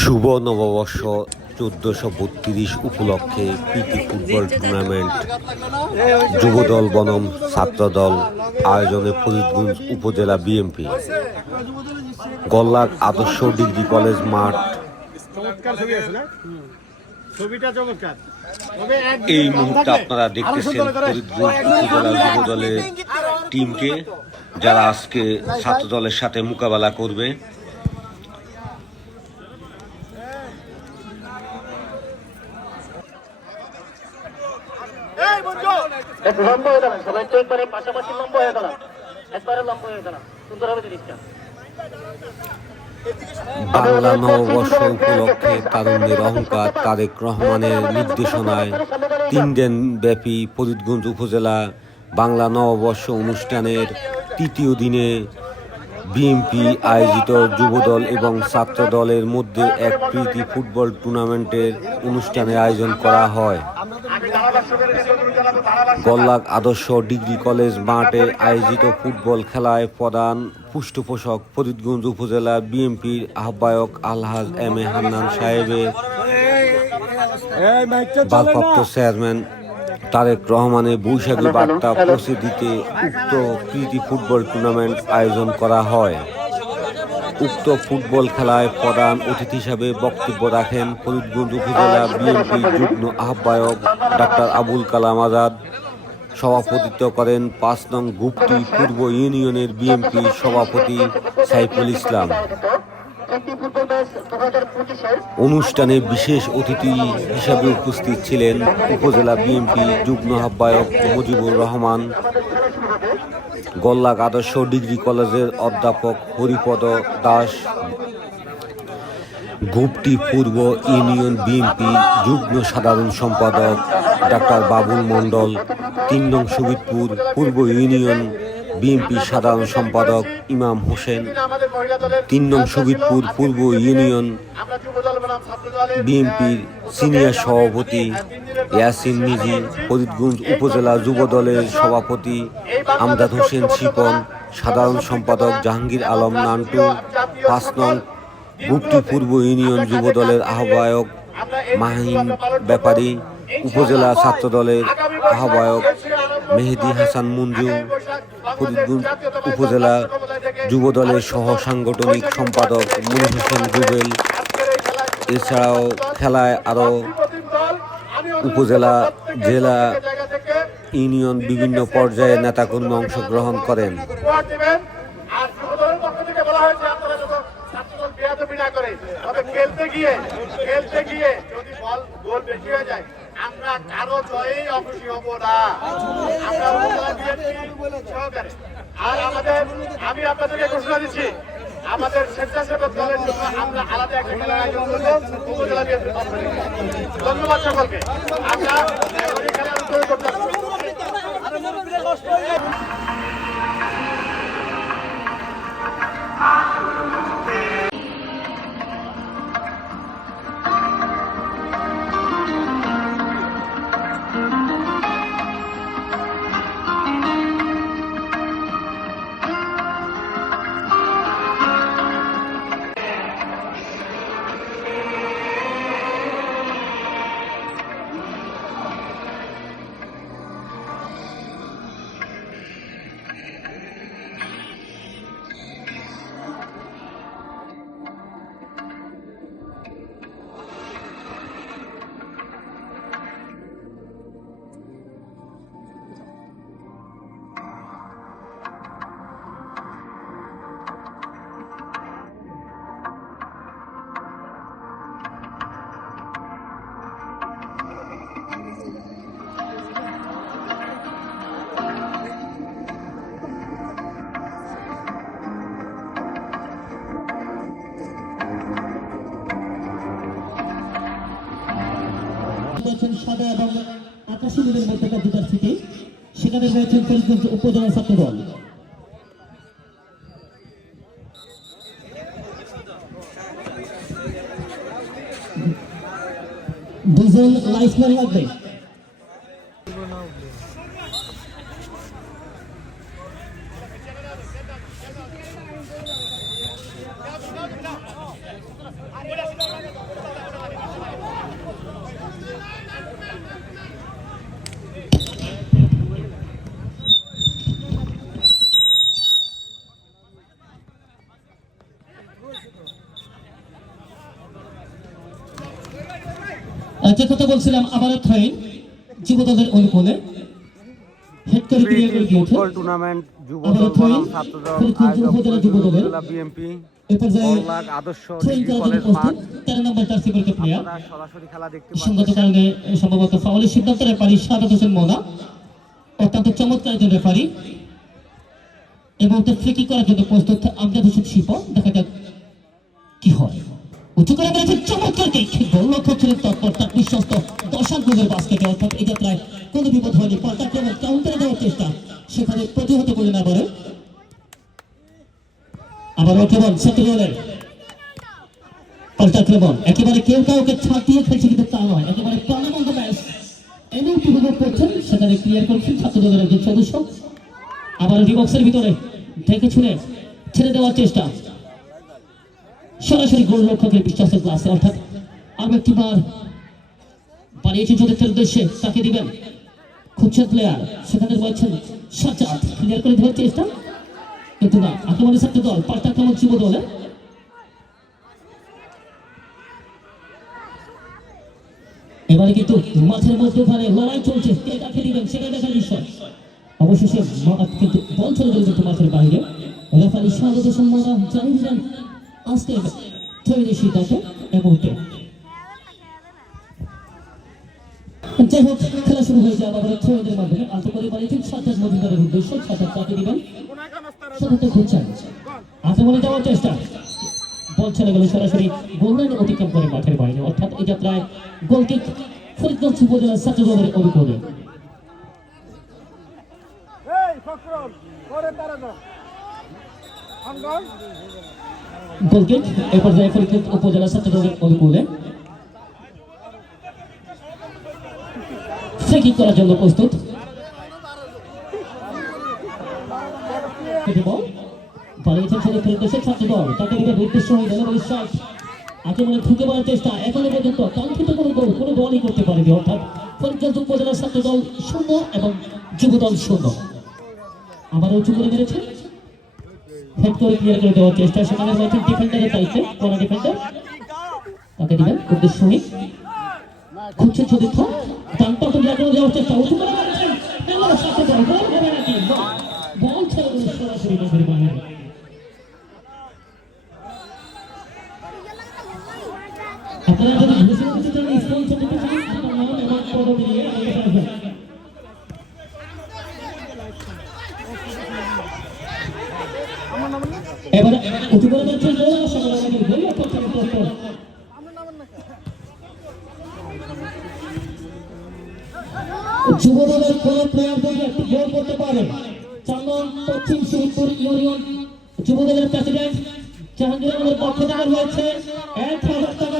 শুভ নববর্ষ ১৪৩২ উপলক্ষে প্রীতি football tournament Jubodal বনাম ছাত্রদল আয়োজনে ফরিদগঞ্জ উপজেলা বিএনপি গল্লাক আদর্শ ডিগ্রি কলেজ মাঠ। এই মুহূর্তে আপনারা দেখতেছেন ফরিদগঞ্জ উপজেলা যুবদলের টিমকে, যারা আজকে ছাত্রদলের সাথে মোকাবেলা করবে। বাংলা নববর্ষ উপলক্ষে তারুণ্যের অহংকার তারেক রহমানের নির্দেশনায় 3 দিন ব্যাপী ফরিদগঞ্জ উপজেলা বাংলা নববর্ষ অনুষ্ঠানের তৃতীয় দিনে বিএনপি আয়োজিত যুবদল এবং ছাত্র দলের মধ্যে এক প্রীতি ফুটবল টুর্নামেন্টের অনুষ্ঠানের আয়োজন করা হয়। গল্লাক আদর্শ ডিগ্রি কলেজ মাঠে আয়োজিত ফুটবল খেলায় প্রধান পৃষ্ঠপোষক ফরিদগঞ্জ উপজেলা বিএনপির আহ্বায়ক আলহাজ এম এ হান্নান সাহেবের ভারপ্রাপ্ত চেয়ারম্যান তারেক রহমানের বৈশাখী বার্তা পৌঁছে দিতে উক্ত প্রীতি ফুটবল টুর্নামেন্ট আয়োজন করা হয়। উক্ত ফুটবল খেলায় প্রধান অতিথি হিসাবে বক্তব্য রাখেন ফরিদগঞ্জ উপজেলা বিএনপির যুগ্ম আহ্বায়ক ডাক্তার আবুল কালাম আজাদ। সভাপতিত্ব করেন 5 নং গুপ্তি পূর্ব ইউনিয়নের বিএনপি সভাপতি সাইফুল ইসলাম। অনুষ্ঠানে বিশেষ অতিথি হিসাবে উপস্থিত ছিলেন উপজেলা বিএনপি যুগ্ম আহ্বায়ক মুজিবুর রহমান, গল্লাক আদর্শ ডিগ্রি কলেজের অধ্যাপক হরিপদ দাস, গুপ্তি পূর্ব ইউনিয়ন বিএনপি যুগ্ম সাধারণ সম্পাদক ডাক্তার বাবুল মণ্ডল, 3 নং শহীদপুর পূর্ব ইউনিয়ন বিএনপি সাধারণ সম্পাদক ইমাম হোসেন, 3 নং শহীদপুর পূর্ব ইউনিয়ন বিএনপির সিনিয়র সভাপতি ইয়াসিন মিজি, ফরিদগঞ্জ উপজেলা যুবদলের সভাপতি আমজাদ হোসেন শিপন, সাধারণ সম্পাদক জাহাঙ্গীর আলম নান্টু, 5 নং গুপ্তি পূর্ব ইউনিয়ন যুবদলের আহ্বায়ক মাহিন ব্যাপারী, উপজেলা ছাত্রদলের আহ্বায়ক মেহেদি হাসান মঞ্জু, ফরিদগঞ্জ উপজেলা যুবদলের সহ সাংগঠনিক সম্পাদক মনির হোসেন রুবেল। এছাড়াও খেলায় আরও উপজেলা, জেলা, ইউনিয়ন বিভিন্ন পর্যায়ে নেতাকর্মী অংশগ্রহণ করেন। আমরা কারো জয়েই অখুশি হব না। আর আমি আপনাদেরকে ঘোষণা দিচ্ছি, আমাদের স্বেচ্ছাসেবক দলের জন্য আমরা আলাদা একটা খেলার আয়োজন করবো উপজেলা বিএনপির পক্ষ থেকে। ধন্যবাদ সকলকে। আমরা খেলার উদ্যোগ করতে সাদা এবং আকাশী নীলের মধ্যে কম্পিউটার থেকে সেখানে রয়েছেন ফরিদগঞ্জ উপজেলা ছাত্র দল। দুজন লাইসম্যান লাগবে। যে কথা বলছিলাম আবারও থ্রোইং যুব দলের অনুকূলে হেড করে ক্লিয়ার করে দিয়েছে ফুটবল টুর্নামেন্ট যুব আবারও দল থ্রোইং বনাম ছাত্র দল ফরিদগঞ্জ উপজেলা যুব দলের উপজেলা বিএমপি এ পর্যায়ে বড়লাগ আদর্শ থ্রোইং ডিগ্রি করার জন্য কলেজ মাঠ। প্রস্তুত 13 নম্বর জার্সি পরীক্ষা প্লেয়ার আপনারা সরাসরি খেলা দেখতে সঙ্গত পাচ্ছেন। কারণে সম্ভবত ফাউলের সিদ্ধান্ত রেফারি সাদাত হোসেন মোনা অত্যন্ত চমৎকার একজন রেফারি এবং তার ফ্রি কিক করার জন্য প্রস্তুত আমজাদ হোসেন শিপ। দেখা যাক কি হয়। উঁচু করে মেরেছে চমৎকার কিক, গোল লক্ষ্য ছিলেন তৎপর তার বিশ্বস্ত দশার গোলের বাস্কেটে, অর্থাৎ এই যাত্রায় কোনো বিপদ হয়নি। পাল্টাক্রমণ কাউন্টারে দেওয়ার চেষ্টা, সেখানে প্রতিহত করলেন আবারও কেবল ছাত্র দলের পাল্টাক্রমণ। একেবারে কেউ কাউকে ছাড় দিয়ে খেলছে কিন্তু তা নয়, একেবারে প্রাণবন্ত ম্যাচ এমন উপভোগ করছেন, সেখানে ক্লিয়ার করছেন ছাত্র দলের একজন সদস্য। আবার ডিবক্সের ভিতরে ঢেকে ছুঁড়ে ছেড়ে দেওয়ার চেষ্টা, সরাসরি গোল রক্ষকের বিশ্বাসের ক্লাসে, অর্থাৎ আরো একটি বার বাড়িয়েছেন চতুর্থের উদ্দেশ্যে, তাকে দিবেন খুঁজছেন প্লেয়ার, সেখানে রয়েছেন সাজাদ, ক্লিয়ার করে দেওয়ার চেষ্টা কিন্তু না। আক্রমণে ছাত্র দল, পাল্টাক্রমণ যুব দলের। এবারে কিন্তু মাঠের মধ্যখানে লড়াই চলছে, কে কাকে দিবেন সেটা দেখার বিষয়। অবশেষে কিন্তু বল চলে গেল কিন্তু মাঠের বাইরে। রেফারি স্বাগত সম্মান জানিয়ে দিলেন আজকে তৈরি সিদ্ধান্ত এ মুহূর্তে। যাই হোক, খেলা শুরু হয়ে যায় আবার থ্রোয়ের মাধ্যমে। আলতো করে বাড়িয়েছেন সাজ্জাদ মজুমদারের উদ্দেশ্য, সাজ্জাদ তাকে দিবেন, সাজ্জাদকে খুঁজছেন, আক্রমণে যাওয়ার চেষ্টা, বল চলে গেল সরাসরি গোল লাইন অতিক্রম করে মাঠের বাইরে, অর্থাৎ এই যাত্রায় গোল কিক ফরিদগঞ্জ উপজেলার ছাত্র দলের অনুকূলে। গোল কিক এ পর্যায়ে ফরিদগঞ্জ উপজেলা ছাত্র দলের অনুকূলে। ফ্রি কিক করার জন্য প্রস্তুত, বাড়িয়েছেন ফরিদগঞ্জের উদ্দেশ্যে ছাত্র দল, তাকে দিকে উদ্দেশ্য হয়ে গেল শট, আক্রমণে ঢুকে পড়ার চেষ্টা, এখনো পর্যন্ত কাঙ্ক্ষিত কোনো গোল কোনো দলই করতে পারেনি, অর্থাৎ ফরিদগঞ্জ উপজেলার ছাত্র দল 0 এবং যুব দল 0। আবারও উঁচু করে মেরেছে, হেড করে ক্লিয়ার করে দেওয়ার চেষ্টা, সেখানে রয়েছে ডিফেন্ডারের দায়িত্বে কোনা ডিফেন্ডার, তাকে দিবেন উদ্দেশ্যহীন, খুঁজছে চতুর্থ, ডান পাশে লাগানো যাওয়ার চেষ্টা, উঁচু করে মেরেছেন, খেলার সাথে গোল হবে নাকি, বল ছেড়ে দিল সরাসরি মাঠের বাইরে। আপনারা যদি ঘোষণা করতে চান স্পন্সর দিতে চান, আপনার নাম এবং পদবি দিয়ে আমাকে পাঠাবেন। এবারে উঁচু করে যাচ্ছেন গোল, সকালে গোল করছেন তৎপর, যুব দলের কোন প্লেয়ার যদি একটি গোল করতে পারে, চান্দন পশ্চিম শহীদপুর ইউনিয়ন যুব দলের প্রেসিডেন্ট জাহাঙ্গীর আলমের পক্ষ থেকে রয়েছে 1000 টাকা।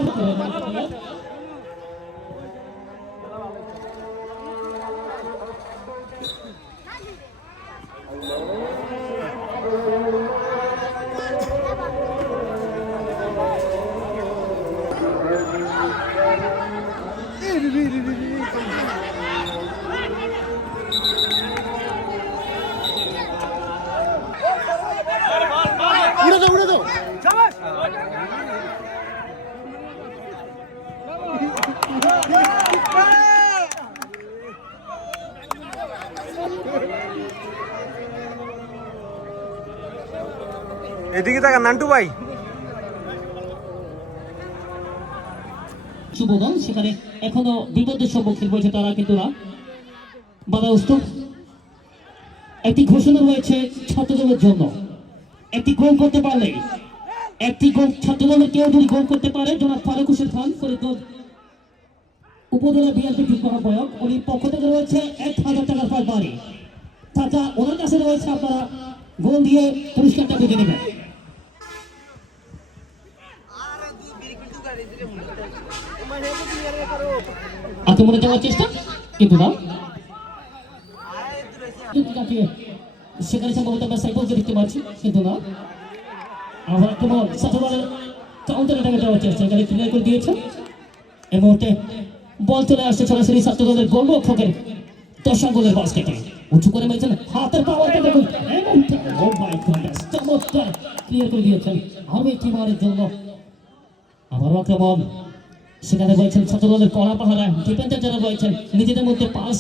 উড়ে দাও এদিকে তাকান নান্টু ভাই। যুব দল সেখানে এখনো বিপদের সম্মুখীন হয়েছে তারা, কিন্তু না বাধাগ্রস্ত। একটি ঘোষণা রয়েছে ছাত্র দলের জন্য, একটি গোল করতে পারলে, একটি গোল ছাত্র দলের কেউ যদি গোল করতে পারে, জনাব ফারুক হোসেন খান ফরিদগঞ্জ উপজেলা বিএনপি যুগ্ম আহ্বায়ক, উনি পক্ষ থেকে রয়েছে 1000 টাকার ফাইল বাড়ি। চাচা ওনার কাছে রয়েছে, আপনারা গোল দিয়ে পুরস্কারটা বুঝে নেবেন। আক্রমণে যাওয়ার চেষ্টা কিন্তু না, সেখানে সম্ভবত আমরা সাইকেল দেখতে পাচ্ছি কিন্তু না। আবার আক্রমণ ছাত্র দলের কাউন্টার অ্যাটাকে যাওয়ার চেষ্টা এখানে ক্লিয়ার করে দিয়েছেন। এই মুহূর্তে বল চলে আসছে সরাসরি ছাত্র দলের গোলরক্ষকের 10 গোলের বাস্কেটে। উঁচু করে মেরেছেন, হাতের পাওয়ারটা দেখুন। ও মাই গডনেস, চমৎকার ক্লিয়ার করে দিয়েছেন আরো একটি বারের জন্য। আবারও আক্রমণ, সেখানে রয়েছেন ছাত্র দলের কড়া পাহারা ডিফেন্ডার যারা রয়েছেন, নিজেদের মধ্যে পাস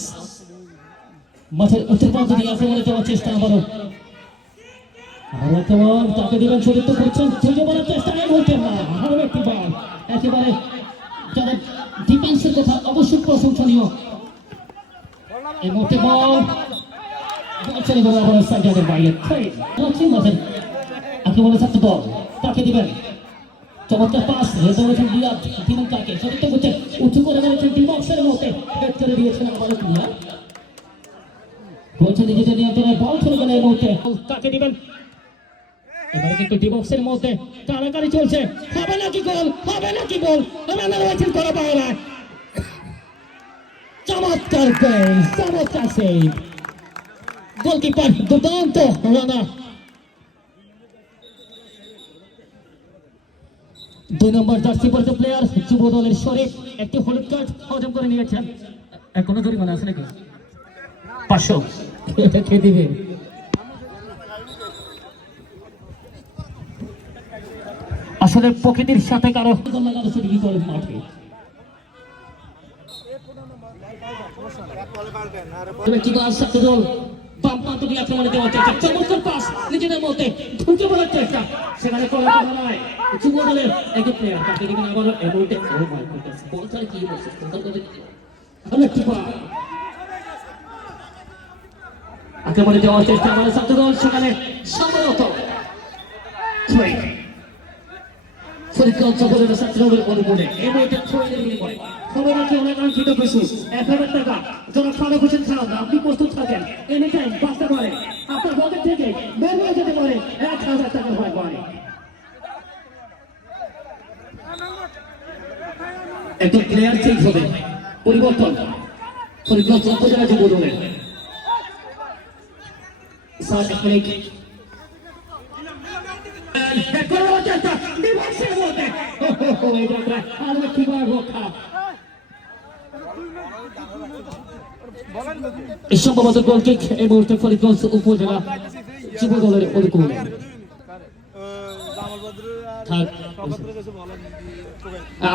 মাঠের উত্তর প্রান্ত দিয়ে আক্রমণে যাওয়ার চেষ্টা। আবারও আক্রমণ, তাকে দিবেন চরিত্র করছেন, ধৈর্য বলার চেষ্টা এই মুহূর্তে না। আরো একটি বল, একেবারে যারা ডিফেন্সের কথা অবশ্যই প্রশংসনীয়। এই মুহূর্তে বল চলে গেল আবার সাইডের বাইরে। আক্রমণে ছাত্র দল, তাকে দিবেন চমৎকার পাস, রেজা করেছেন রিয়াদ, দিবেন তাকে চরিত্র করছেন, উঁচু করে মেরেছেন ডিবক্সের মধ্যে, হেড করে দিয়েছেন আবারও ক্লিয়ার বলছেন নিজেদের নিয়ন্ত্রণে। বল চলে গেল এই মুহূর্তে, তাকে দিবেন। এবারে কিন্তু ডিবক্সের মধ্যে কারাকারি চলছে, হবে নাকি গোল, হবে নাকি গোল, রানা রয়েছেন করা পায়রা। চমৎকার গোল, চমৎকার সেভ, গোলকিপার দুর্দান্ত রানা। 2 নম্বর জার্সি পরিচিত প্লেয়ার যুব দলের শরীফ একটি হলুদ কার্ড হজম করে নিয়েছেন। এখনো জরিমানা আছে নাকি? 500 এটা কে দিবে? আসলে প্রকৃতির সাথে কারো মাঠে চমৎকার পাস, নিজেদের মধ্যে ঢুকে পড়ার চেষ্টা, সেখানে যুব দলের একটি প্লেয়ার তাকে দিবেন আবারও এই মুহূর্তে। কি আক্রমণে যাওয়ার চেষ্টা করে ছাত্র দল, সেখানে সম্ভবত আপনি প্রস্তুত থাকেন, এনি টাইম বাঁচতে পারে, আপনার পকেট থেকে বের হয়ে যেতে পারে 1000 টাকা হয় পারে। একজন প্লেয়ার চেঞ্জ হবে, পরিবর্তন ফরিদগঞ্জ উপজেলা যুব দলের। স্যার এক মিনিট, সম্ভবত গোল কিক এই মুহূর্তে ফরিদগঞ্জ উপজেলা যুব দলের অনুকূলে।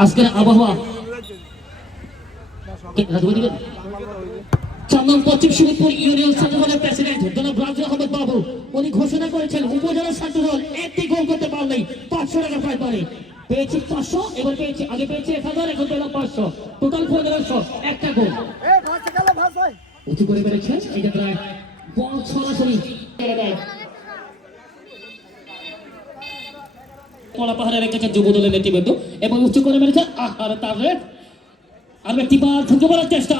আজকের আবহাওয়া চন্দন পশ্চিম সুমিতপুর ইউনিয়ন ছাত্র দলের প্রেসিডেন্ট জনাব রাজু আহমেদ বাবু উনি ঘোষণা করেছেন উপজেলা ছাত্র দল একটি গোল করতে পারলেই 500 টাকা প্রাইজ পাবে। পেয়েছি 500, এবার পেয়েছি, আগে পেয়েছি 1000, এখন পেলাম 500, টোটাল 1500, একটা গোল। উঁচু করে বেড়েছেন, এই যে প্রায় বল সরাসরি কলা পাহাড়ের একটা যুব দলের নেতৃবৃন্দ এবং উঁচু করে মেরেছে। আর তারপরে আর একটি বার ঢুকে পড়ার চেষ্টা,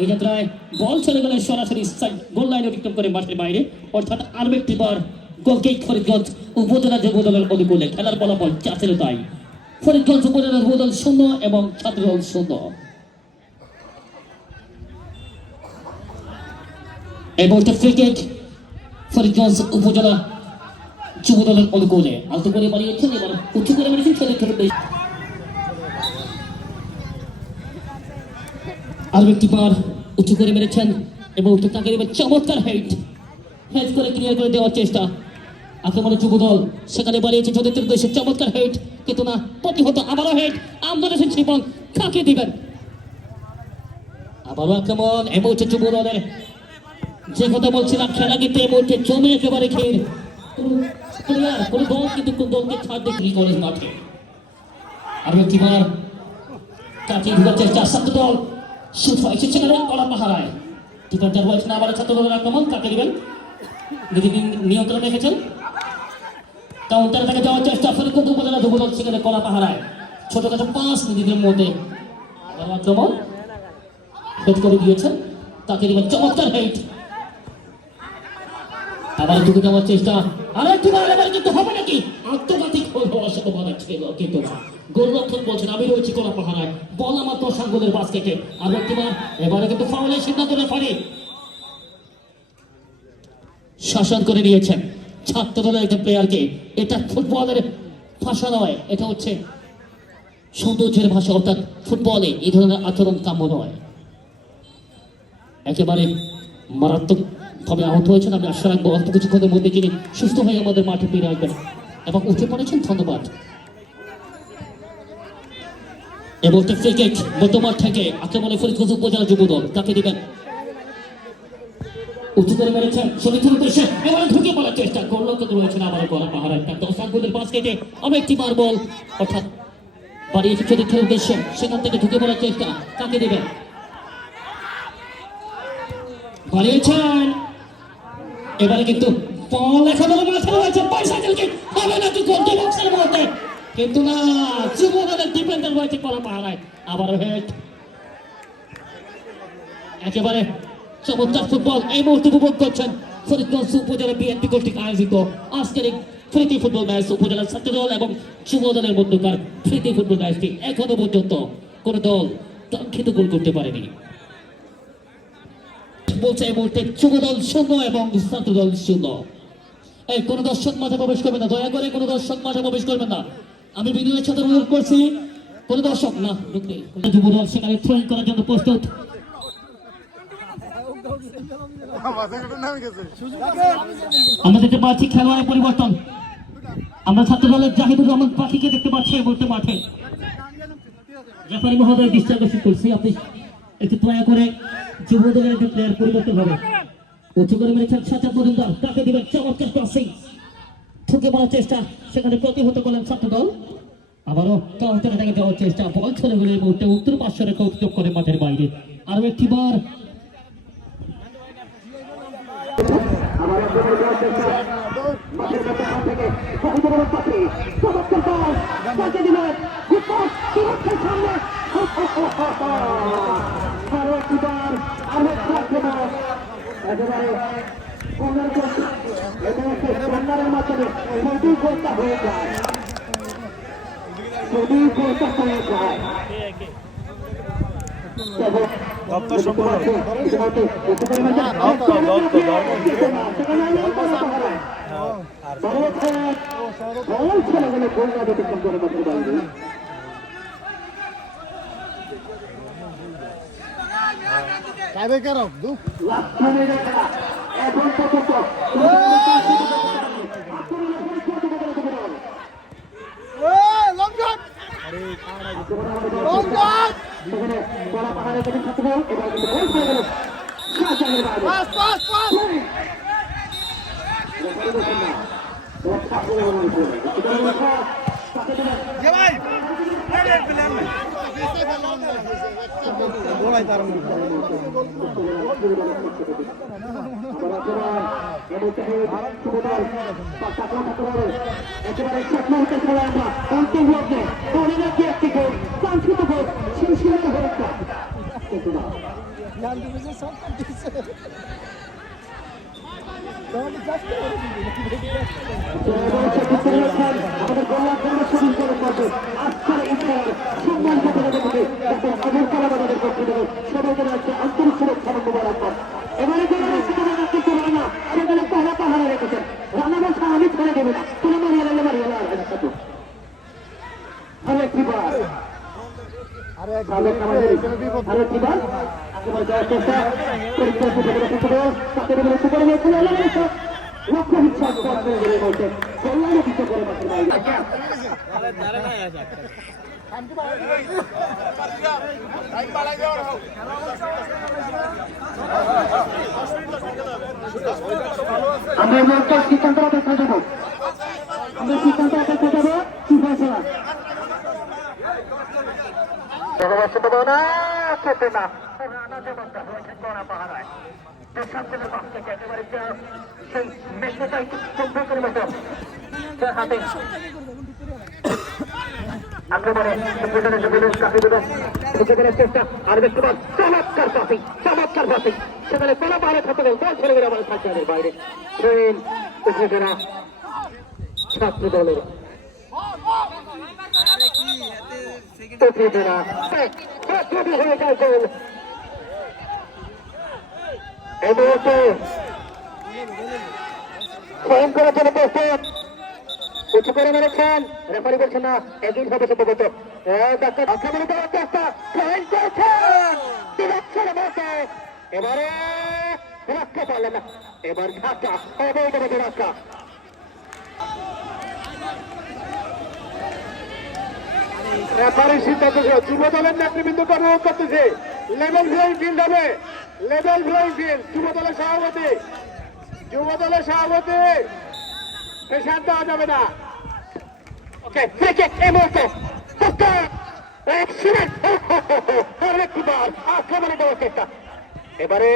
এই যাত্রায় বল চলে গেলে সরাসরি গোল লাইন অতিক্রম করে মাঠের বাইরে, অর্থাৎ আর একটি বার গোলকিক ফরিদগঞ্জ উপজেলা যুব দলের অনুকূলে। খেলার ফলাফল 4 তাই ফরিদগঞ্জ উপজেলা যুব দল 0 এবং ছাত্র দল 0। এই মুহূর্তে ফ্রি কিক ফরিদগঞ্জ উপজেলা যুব দলের অনুকূলে, আলতো করে বাড়িয়েছেন, এবার উঁচু করে মেরেছেন ছেলে খেলবে। আর একটি বার উঁচু করে মেরেছেন এবং তাকে এবার চমৎকার হেড করে ক্লিয়ার করে দেওয়ার চেষ্টা। আক্রমণে যুব দল, সেখানে বাড়িয়েছে যদের উদ্দেশ্যে চমৎকার হেড, কিন্তু না, প্রতিহত আবারও হেড, আমদানি জীবন কাকে দিবেন। আবারও আক্রমণ, এই মুহূর্তে যুব দলের যে কথা বলছিলাম, খেলা কিন্তু এই মুহূর্তে জমে একেবারে খেয়ে কোনো দল কিন্তু কোন দলকে ছাড় দেখি কলেজ মাঠে। আর একটি বার কাটিয়ে ঢোকার চেষ্টা, ছাত্র দল শুট হয়েছে সেখানে কলা পাহারায়, ডিফেন্ডার হয়েছে না, আবার ছাত্র দলের আক্রমণ, কাকে দিবেন, নিয়ন্ত্রণ রেখেছেন, কাউন্টার থেকে যাওয়ার চেষ্টা ফরিদগঞ্জ উপজেলা যুব দল, সেখানে কলা পাহারায় ছোটখাটো পাঁচ নিজেদের মধ্যে আক্রমণ হেড করে দিয়েছেন, তাকে দিবেন চমৎকার হেড, আবার ঢুকে যাওয়ার চেষ্টা, আর একটি বার এবার কিন্তু হবে নাকি, আত্মঘাতী গোল হওয়ার সম্ভাবনা ছিল, কিন্তু গোলরক্ষক বলছেন আমি রয়েছি কলা পাহারায়, বল আমার 10 গোলের বাস্কেটে। আর একটি বার এবারে কিন্তু ফাউলের সিদ্ধান্ত রেফারি শাসন করে নিয়েছেন ছাত্র দলের একজন প্লেয়ারকে। এটা ফুটবলের ভাষা নয়, এটা হচ্ছে সৌন্দর্যের ভাষা। অর্থাৎ ফুটবলে এই ধরনের আচরণ কাম্য নয়। একেবারে মারাত্মক ভাবে আহত হয়েছেন। আমি আশা রাখবো অল্প কিছুক্ষণের মধ্যে তিনি সুস্থ হয়ে আমাদের মাঠে ফিরে আসবেন এবং উঠে পড়েছেন। ধন্যবাদ। এবং ক্রিকেট বর্তমান থেকে আক্রমণে ফরিদগঞ্জ উপজেলা যুব দল তাকে দিবেন। উঁচু করে মেরেছেন সমিতির উদ্দেশ্যে, এবার ঢুকে পড়ার চেষ্টা করলো, কিন্তু রয়েছেন আবার করা পাহাড় একটা দর্শকদের বাস্কেটে আবার একটি মার বল, অর্থাৎ বাড়িয়েছে চরিত্রের উদ্দেশ্যে, সেখান থেকে ঢুকে পড়ার চেষ্টা তাকে দিবেন। বাড়িয়েছেন, এবারে কিন্তু বল এখনো মাঠে রয়েছে, পয়সা দিলকে হবে নাকি গোলটি বক্সের মধ্যে, কিন্তু না, যুব দলের ডিফেন্ডার রয়েছে করা পাহাড়ায়। আবারও হেড। একেবারে চমৎকার ফুটবল এই মুহূর্তে উপভোগ করছেন ফরিদগঞ্জ উপজেলা বিএনপি কর্তৃক আয়োজিত আজকের এই প্রীতি ফুটবল ম্যাচ। উপজেলার ছাত্র দল এবং যুব দলের মধ্যকার প্রীতি ফুটবল ম্যাচটি এখনো পর্যন্ত কোন দল কাঙ্ক্ষিত গোল করতে পারেনি। বলছে এই মুহূর্তে যুব দল 0 এবং ছাত্র দল 0। এই কোন দর্শক মাঠে প্রবেশ করবে না, দয়া করে কোন দর্শক মাঠে প্রবেশ করবে না। আমি বিনয়ের সাথে অনুরোধ করছি, কোন দর্শক না ঢুকবে। যুব দল সেখানে থ্রোইং করার জন্য প্রস্তুত। আমরা দেখতে পাচ্ছি খেলোয়াড়ের পরিবর্তন। আমরা ছাত্র দলের জাহিদুর রহমান পাখিকে দেখতে পাচ্ছি এই মুহূর্তে মাঠে। রেফারি মহোদয় দৃষ্টি আকর্ষণ করছি, আপনি একটু দয়া করে যুব দলের একটি প্লেয়ার পরিবর্তন হবে। উঁচু করে মেরেছেন সাজাদ মজুমদার, তাকে দিবেন চমৎকার ক্রসিং, ঠুকে মারার চেষ্টা, সেখানে প্রতিহত করলেন ছাত্র দল। আবারও কাউন্টার অ্যাটাকে যাওয়ার চেষ্টা, বল চলে গেলে এই মুহূর্তে উত্তর পার্শ্ব রেখে উদ্যোগ করে মাঠের বাইরে। আরো একটি বার আমরা সিদ্ধান্ত অপেক্ষা যাবো, আমরা সিদ্ধান্ত অপেক্ষা যাবো। কি ফেসলা সেখানে কোন পাহাড়ে থাকতে বল ছেলে গেলে আমাদের থাকতে হবে বাইরে ছাত্র দলের হয়ে যায় গোল। এই মুহূর্তে ফোন করার জন্য প্রস্তুত উঁচু করে মেরেছেন, রেফারি বলছেন না, এগিয়ে হবে সম্ভবত। আক্রমণে দেওয়ার চেষ্টা, পয়েন্ট করেছেন ডিরেকশনের মতো। এবারে রক্ষা পারলেন না, এবার ধাক্কা অবৈধ ধাক্কা। রেফারির সিদ্ধান্ত যুব দলের নেতৃবৃন্দ অনুরোধ করতেছে লেভেল প্লেইং ফিল্ড হবে, লেভেল প্লেইং ফিল্ড। যুব দলের সভাপতি পেশার দেওয়া যাবে না। ওকে, ফ্রি কিক এই মুহূর্তে। আক্রমণে দেওয়ার চেষ্টা, এবারে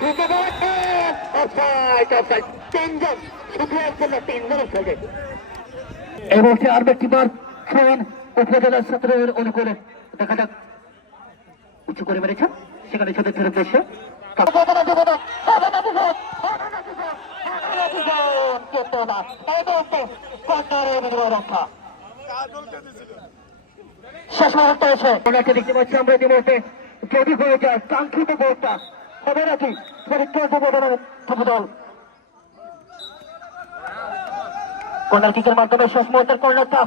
ঢুকে পড়েছেন। Offside, offside. তিনজন, শুধু একজন না, তিনজনের সঙ্গে। এই মুহূর্তে আর একটি বার ফোন উপজেলা ছাত্রের অনুকূলে। দেখা যাক, উঁচু করে মেরেছেন, সেখানে ছোটের উদ্দেশ্যে রক্ষা শেষ মুহূর্তে এসে ওনাকে দেখতে পাচ্ছি আমরা ইতিমধ্যে। যদি হয়ে যায় কাঙ্ক্ষিত গোলটা হবে নাকি পরীক্ষা দল কর্নার কিকের মাধ্যমে শেষ মুহূর্তের কর্নারটা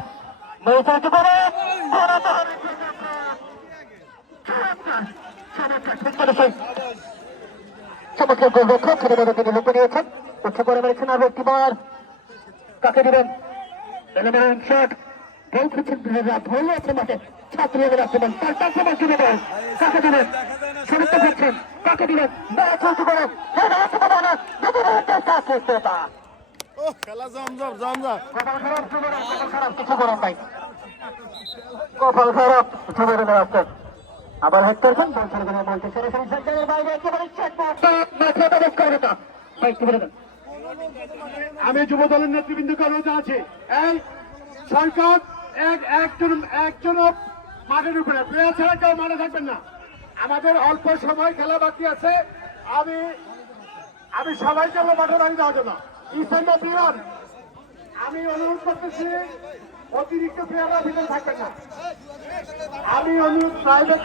চমৎকার গোলরক্ষক তিনি লক্ষ্য নিয়েছেন, উচ্চ করে মেরেছেন। আর একটিবার কাকে দিবেন? শট গোল করছেন, ভয় আছে মাঠে ছাত্র রাখবেন, তার কাছে দিবেন, কাকে দিবেন? সমর্থ করছেন, কাকে দিবেন? কপাল খারাপ যুবদলের রাস্তা। আবার হেড করছেন, বল ছেড়ে দেবেন, বলতে সরাসরি সেন্টারের বাইরে একেবারে আমি যুব দলের নেতৃবৃন্দকে অনুরোধ জানাচ্ছি, এই সরকার একজন মাঠের উপরে প্লেয়ার ছাড়া কেউ মাঠে থাকবেন না। আমাদের অল্প সময় খেলা বাকি আছে। আমি সবাইকে মাঠে দাঁড়িয়ে দেওয়ার জন্য আমি অনুরোধ করতেছি, অতিরিক্ত প্লেয়াররা ভিতরে থাকবেন না। আমি অনুরোধ প্রাইভেট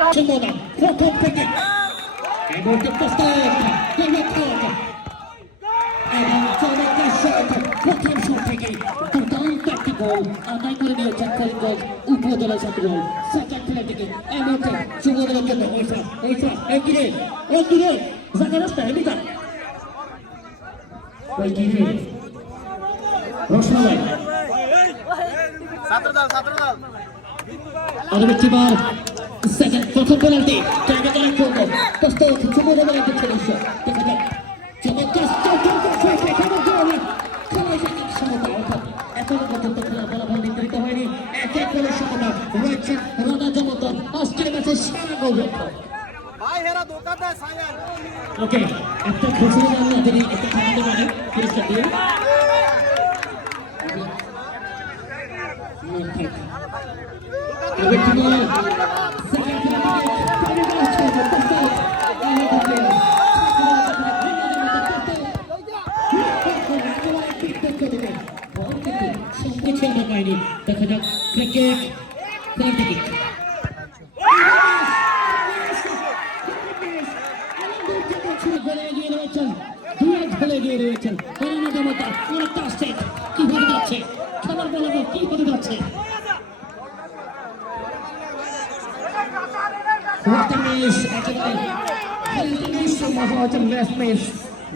প্রথম শট থেকে দুর্দান্ত একটি গোল আদায় করে নিয়েছেন করিমগঞ্জ উপজেলা ছাত্রদল। সেকেন্ড প্লেয়ার থেকে এমনটা যুবদলের জন্য এগিয়ে জায়গা রাস্তা এদিকা রসমালাই আরেকটিবার সেকেন্ড প্রথম পেনাল্টি জায়গা করার জন্য প্রস্তুত যুবদলের একটি সদস্য। দেখা যাক এখনো পর্যন্ত খেলা ফলাফল নির্ধারিত হয়নি। এক এক গোলের সমতা রয়েছে রানা জমতন, আজকের ম্যাচের সেরা গোলরক্ষক। ওকে, একটা ঘোষণা জানলা যদি একটা খাওয়াতে পারে পুরস্কার দিয়ে। দেখা যাক ক্রিকেট এগিয়ে রয়েছেন কি হতে যাচ্ছে, খেলার বলাবো কি হতে যাচ্ছে।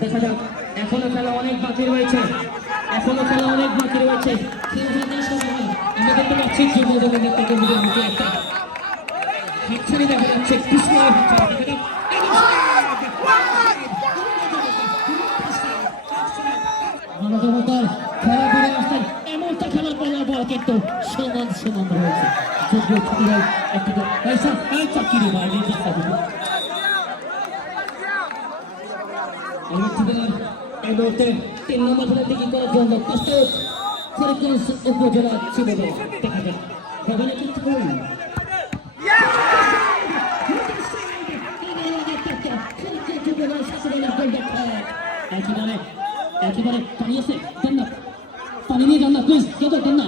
দেখা যাক, এখনো খেলা অনেক বাকি রয়েছে। আমরা দেখতে পাচ্ছি যুবদলের নেতৃত্বের মুখে একটা হাতছানি দেখা যাচ্ছে। খেলা ফিরে আসছেন, এমনটা খেলার বলার বল কিন্তু সমান রয়েছে। যদিও একটি চাকরি বাইরে এই মুহূর্তে 3 নম্বর খেলাতে কি করার জন্য প্রস্তুত ফরিদগঞ্জ উপজেলা যুবদল। দেখা যাক ভবনে কিন্তু একেবারে পানি আছে, দেন না, পানি নিয়ে যান না প্লিজ, কেউ দেন না।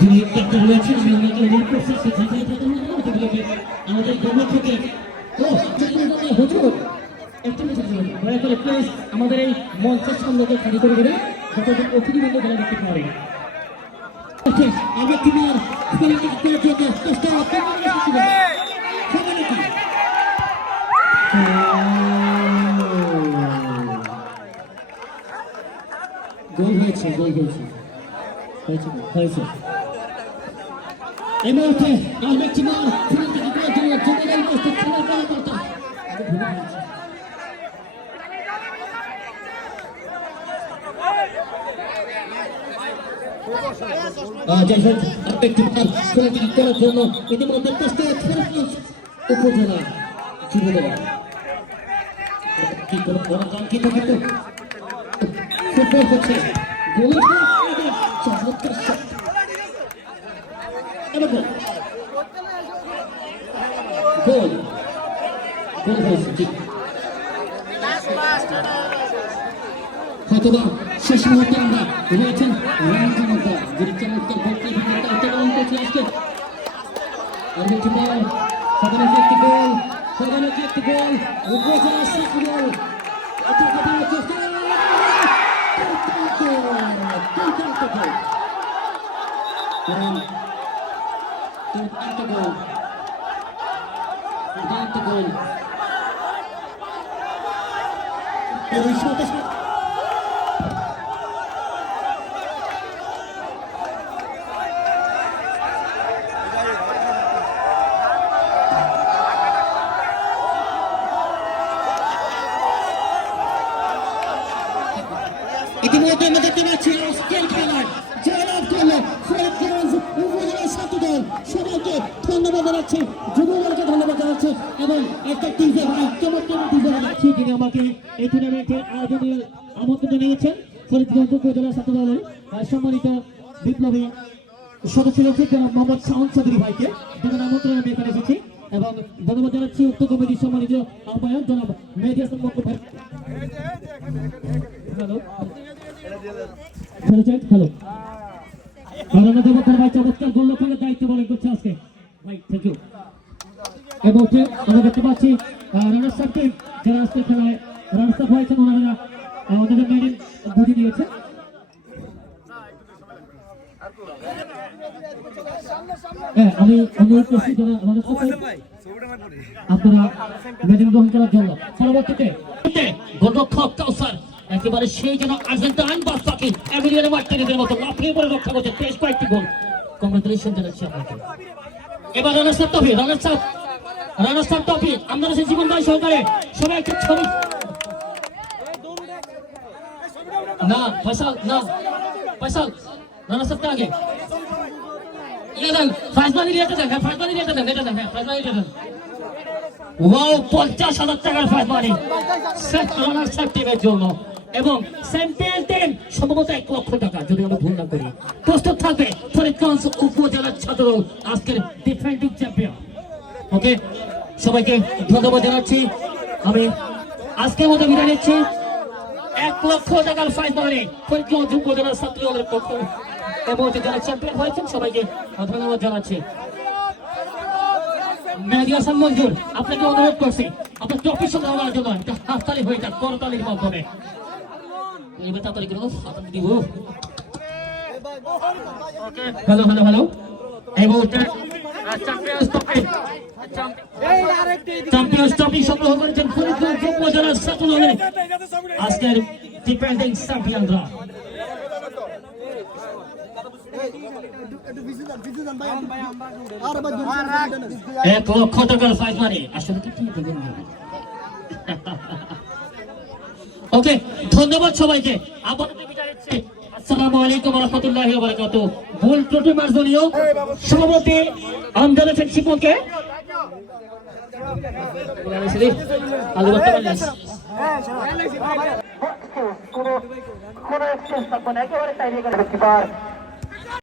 যিনি ক্যাপ্টেন রয়েছেন আমি ওনাকে অনুরোধ করছি সেখানে আমাদের গভর্নমেন্ট থেকে হুজুর একটু দয়া করে প্লিজ আমাদের এই মঞ্চের সামনেকে খালি করে দেবেন যাতে অতিথিবৃন্দ খেলা দেখতে পারে। আমি তোমার গোল হয়েছে হয়েছে এই মুহূর্তে আলবেট টিমার ফিরে থেকে করার জন্য জেনারেল প্রস্তুত খেলার কর্মকর্তা আলবেট টিমার ফিরে থেকে করার জন্য ইতিমধ্যে প্রস্তুত উপজেলা যুবদল কি করে বড় কাঙ্ক্ষিত কিন্তু ফুটবল হচ্ছে গোল চমৎকার শট গোল হয়েছে ঠিক হয়তোবা শেষ মুহূর্তে আমরা রয়েছেন রামজনতা যিনি চমৎকার গোলটি উত্তোলন করছে আজকে সেখানে একটি গোল উপজেলা শেষ গোল ইতিমধ্যে আমরা দেখতে পাচ্ছি আজকের খেলায় জয়লাভ করলো ফরিদগঞ্জ উপজেলা ছাত্র দল। সবাইকে ধন্যবাদ জানাচ্ছি, যুবদলকে ধন্যবাদ জানাচ্ছি এবং একটা টিজে ভাই চমৎকার টিজে জানাচ্ছি যিনি আমাকে এই টুর্নামেন্টের আয়োজনের আমন্ত্রণ জানিয়েছেন। ফরিদগঞ্জ উপজেলা ছাত্র দলের সম্মানিত বিপ্লবী সদস্য রয়েছে জনাব মোহাম্মদ শাওন চৌধুরী ভাইকে, যাদের আমন্ত্রণ আমি এখানে এসেছি এবং ধন্যবাদ জানাচ্ছি উক্ত কমিটির সম্মানিত আহ্বায়ক জনাব মেহেদী হাসান মক্কু ভাই। হ্যালো রানা দেবতার ভাই চমৎকার গোলরক্ষকের দায়িত্ব পালন করছে আজকে ভাই, থ্যাংক ইউ। এবং আমরা দেখতে পাচ্ছি রানার্স আপ টিম যারা আজকে খেলায় রানার্স আপ হয়েছেন, ওনারা ওনাদের মেডেল বুঝে দিয়েছে। হ্যাঁ, আমি অনুরোধ করছি যারা রানার্স আপ আপনারা মেডেল গ্রহণ করার জন্য। পরবর্তীতে গোলরক্ষক কাউসার একেবারে সেই যেন আর্জেন্টাইন বাদশাকে এমিলিয়ানো মার্টিনেজের মতো লাফিয়ে পড়ে রক্ষা করছে, বেশ কয়েকটি গোল। কংগ্রেচুলেশন জানাচ্ছি আপনাকে। এবার রানার্স আপ ট্রফি আমরা জীবন ভাই সহকারে সবাই একটা ছবি না ফয়সাল রানার্স আপটা আগে ফাইজমানি রেটে দেন, ওয়াও 50,000 টাকার ফাইজমানি রানার্স আপ টিমের জন্য এবং চ্যাম্পিয়ন টিম সম্ভবত 1 লক্ষ টাকা যদি আমরা ভুল না করি। প্রস্তুত থাকবে ফরিদগঞ্জ উপজেলার ছাত্র দল, আজকের ডিফেন্ডিং চ্যাম্পিয়ন। ওকে, সবাইকে ধন্যবাদ জানাচ্ছি। আমি আজকের মতো বিদায় নিচ্ছি। 1 লক্ষ টাকার ফাইজমানি ফরিদগঞ্জ উপজেলার ছাত্র দলের পক্ষ এবং যারা চ্যাম্পিয়ন হয়েছেন সবাইকে ধন্যবাদ জানাচ্ছি। মেহেদী হাসান মঞ্জুর, আপনাকে অনুরোধ করছি আপনার ট্রফি সংগ্রহ করার জন্য একটা হাততালি হয়ে যাক করতালির মাধ্যমে। হ্যালো এই মুহূর্তে চ্যাম্পিয়ন্স ট্রফি সংগ্রহ করেছেন ফরিদগঞ্জ উপজেলার ছাত্র দলের আজকের ডিফেন্ডিং চ্যাম্পিয়নরা। 1 লক্ষ টাকার ফাইজ মানি আসলে ওকে, ধন্যবাদ সবাইকে। আসসালামু আলাইকুম ওয়া রাহমাতুল্লাহি ওয়া বারাকাতুহু। ভুল ত্রুটি মার্জনীয় সভাপতি আমজাদ হোসেন শিপনকে কোন এক্সচেঞ্জ থাকবে না, একেবারে চাইলে